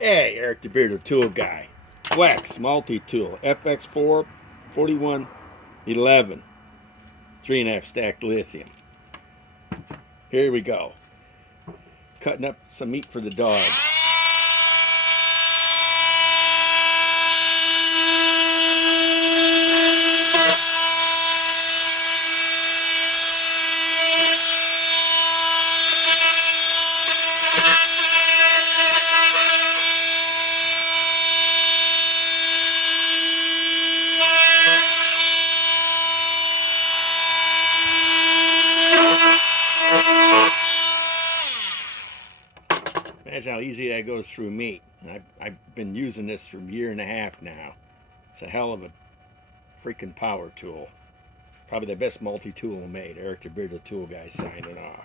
Hey, Eric the Bearded Tool Guy. Flex multi-tool, FX4 4111, 3.5 stack lithium. Here we go. Cutting up some meat for the dogs. Imagine how easy that goes through meat. I've been using this for a year and a half now. It's a hell of a freaking power tool. Probably the best multi-tool made. Eric the Bearded Tool Guy signing off.